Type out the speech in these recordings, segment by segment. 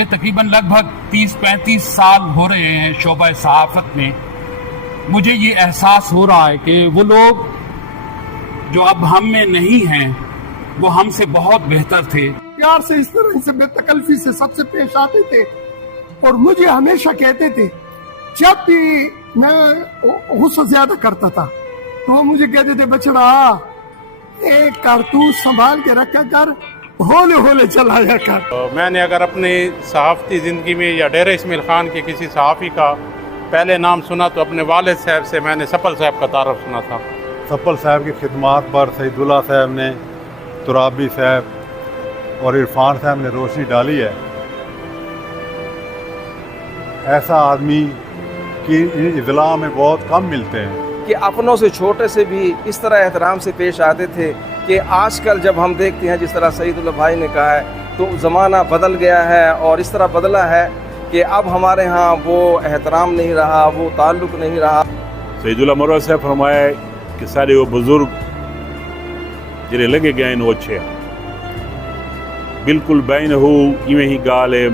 مجھے تقریباً لگ بھگ 30-35 سال ہو رہے ہیں شعبہ صحافت میں. مجھے یہ احساس ہو رہا ہے کہ وہ لوگ جو اب ہم میں نہیں ہیں وہ ہم سے بہت بہتر تھے. پیار سے اس طرح سے بے تکلفی سے سب سے پیش آتے تھے اور مجھے ہمیشہ کہتے تھے جب بھی میں غصہ زیادہ کرتا تھا تو وہ مجھے کہتے تھے بچڑا ایک کارتوس سنبھال کے رکھا کر ہولے ہولے چلایا کر. میں نے اگر اپنی صحافتی زندگی میں یا ڈیرہ اسماعیل خان کے کسی صحافی کا پہلے نام سنا تو اپنے والد صاحب سے میں نے سپل صاحب کا تعارف سنا تھا. سپل صاحب کی خدمات پر سعید اللہ صاحب نے، ترابی صاحب اور عرفان صاحب نے روشنی ڈالی ہے. ایسا آدمی کی اضلاع میں بہت کم ملتے ہیں کہ اپنوں سے چھوٹے سے بھی اس طرح احترام سے پیش آتے تھے کہ آج کل جب ہم دیکھتے ہیں جس طرح سعید اللہ بھائی نے کہا ہے تو زمانہ بدل گیا ہے اور اس طرح بدلا ہے کہ اب ہمارے ہاں وہ احترام نہیں رہا، وہ تعلق نہیں رہا. سعید اللہ مراد صاحب فرمایا ہے کہ سارے وہ بزرگ جڑے لگے گئے وہ اچھے ہیں. بالکل بین ہو ایویں ہی گال ہے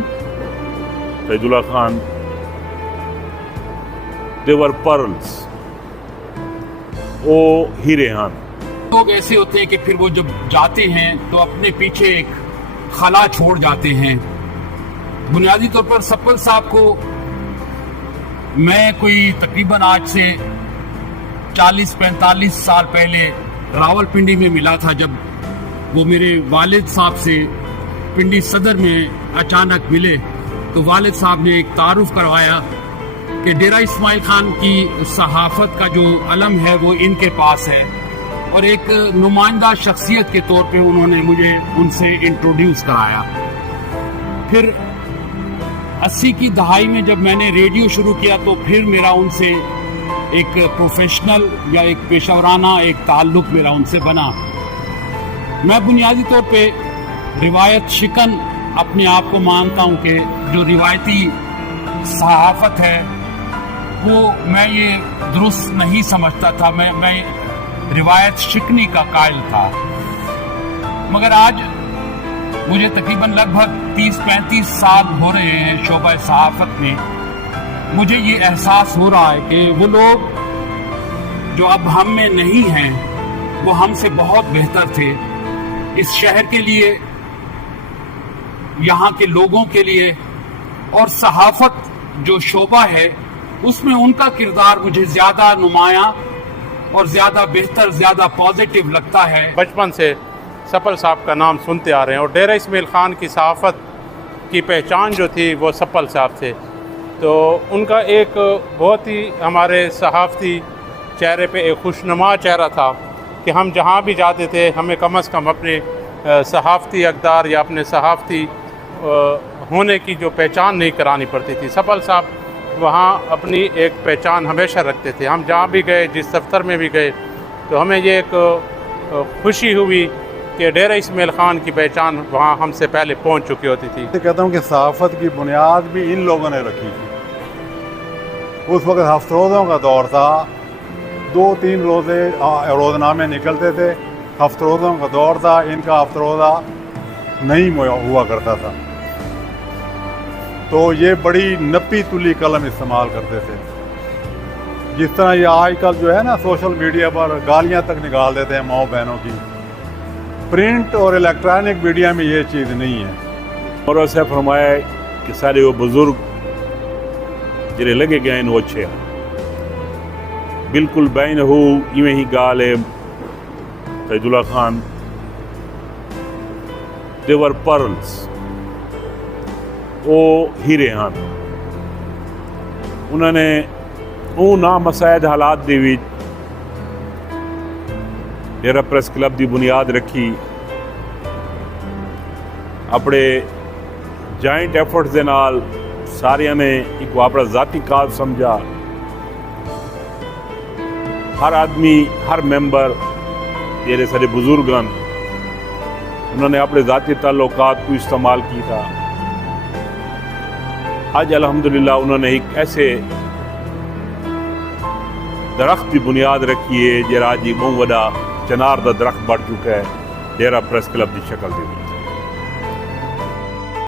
سعید اللہ خان. دیور پرلز وہ ہیرے ہیں. لوگ ایسے ہوتے ہیں کہ پھر وہ جب جاتے ہیں تو اپنے پیچھے ایک خلا چھوڑ جاتے ہیں. بنیادی طور پر سپل صاحب کو میں کوئی تقریباً آج سے 40-45 سال پہلے راول پنڈی میں ملا تھا جب وہ میرے والد صاحب سے پنڈی صدر میں اچانک ملے تو والد صاحب نے ایک تعارف کروایا کہ ڈیرہ اسماعیل خان کی صحافت کا جو علم ہے وہ ان کے پاس ہے اور ایک نمائندہ شخصیت کے طور پہ انہوں نے مجھے ان سے انٹروڈیوس کرایا. پھر 80 کی دہائی میں جب میں نے ریڈیو شروع کیا تو پھر میرا ان سے ایک پروفیشنل یا ایک پیشہ ورانہ ایک تعلق میرا ان سے بنا. میں بنیادی طور پہ روایت شکن اپنے آپ کو مانتا ہوں کہ جو روایتی صحافت ہے وہ میں یہ درست نہیں سمجھتا تھا. میں روایت شکنی کا قائل تھا. مگر آج مجھے تقریباً لگ بھگ 30-35 سال ہو رہے ہیں شعبہ صحافت میں. مجھے یہ احساس ہو رہا ہے کہ وہ لوگ جو اب ہم میں نہیں ہیں وہ ہم سے بہت بہتر تھے. اس شہر کے لیے، یہاں کے لوگوں کے لیے اور صحافت جو شعبہ ہے اس میں ان کا کردار مجھے زیادہ نمایاں اور زیادہ بہتر، زیادہ پازیٹیو لگتا ہے. بچپن سے سپل صاحب کا نام سنتے آ رہے ہیں اور ڈیرہ اسماعیل خان کی صحافت کی پہچان جو تھی وہ سپل صاحب تھے. تو ان کا ایک بہت ہی ہمارے صحافتی چہرے پہ ایک خوشنما چہرہ تھا کہ ہم جہاں بھی جاتے تھے ہمیں کم از کم اپنے صحافتی اقدار یا اپنے صحافتی ہونے کی جو پہچان نہیں کرانی پڑتی تھی. سپل صاحب وہاں اپنی ایک پہچان ہمیشہ رکھتے تھے. ہم جہاں بھی گئے، جس دفتر میں بھی گئے تو ہمیں یہ ایک خوشی ہوئی کہ ڈیرہ اسماعیل خان کی پہچان وہاں ہم سے پہلے پہنچ چکی ہوتی تھی. میں کہتا ہوں کہ صحافت کی بنیاد بھی ان لوگوں نے رکھی تھی. اس وقت ہفت روزوں کا دور تھا، 2-3 روزے روزنامے نکلتے تھے. ہفت روزوں کا دور تھا، ان کا ہفت روزہ نہیں ہوا کرتا تھا. تو یہ بڑی نپی تلی قلم استعمال کرتے تھے. جس طرح یہ آج کل جو ہے نا سوشل میڈیا پر گالیاں تک نکال دیتے ہیں ماؤں بہنوں کی، پرنٹ اور الیکٹرانک میڈیا میں یہ چیز نہیں ہے. مراد صاحب فرمایا ہے کہ سارے وہ بزرگ جڑے لگے گئے وہ اچھے ہیں. بالکل بین ہو ایویں ہی گال ہے سعید اللہ خان. دیور پرلز وہ ہیرے ہیں. انہوں نے وہ نامساعد حالات دے وچ ڈیرہ پریس کلب دی بنیاد رکھی. اپنے جائنٹ ایفرٹس دے نال سارے نے ایک اپنا ذاتی کاج سمجھا. ہر آدمی، ہر ممبر جڑے سارے بزرگان انہوں نے اپنے ذاتی تعلقات کو استعمال کی تھا. آج الحمدللہ انہوں نے ایک ایسے درخت کی بنیاد رکھی ہے جہاں آج بہت بڑا چنار دا درخت بڑھ چکا ہے ڈیرہ پریس کلب کی شکل دے.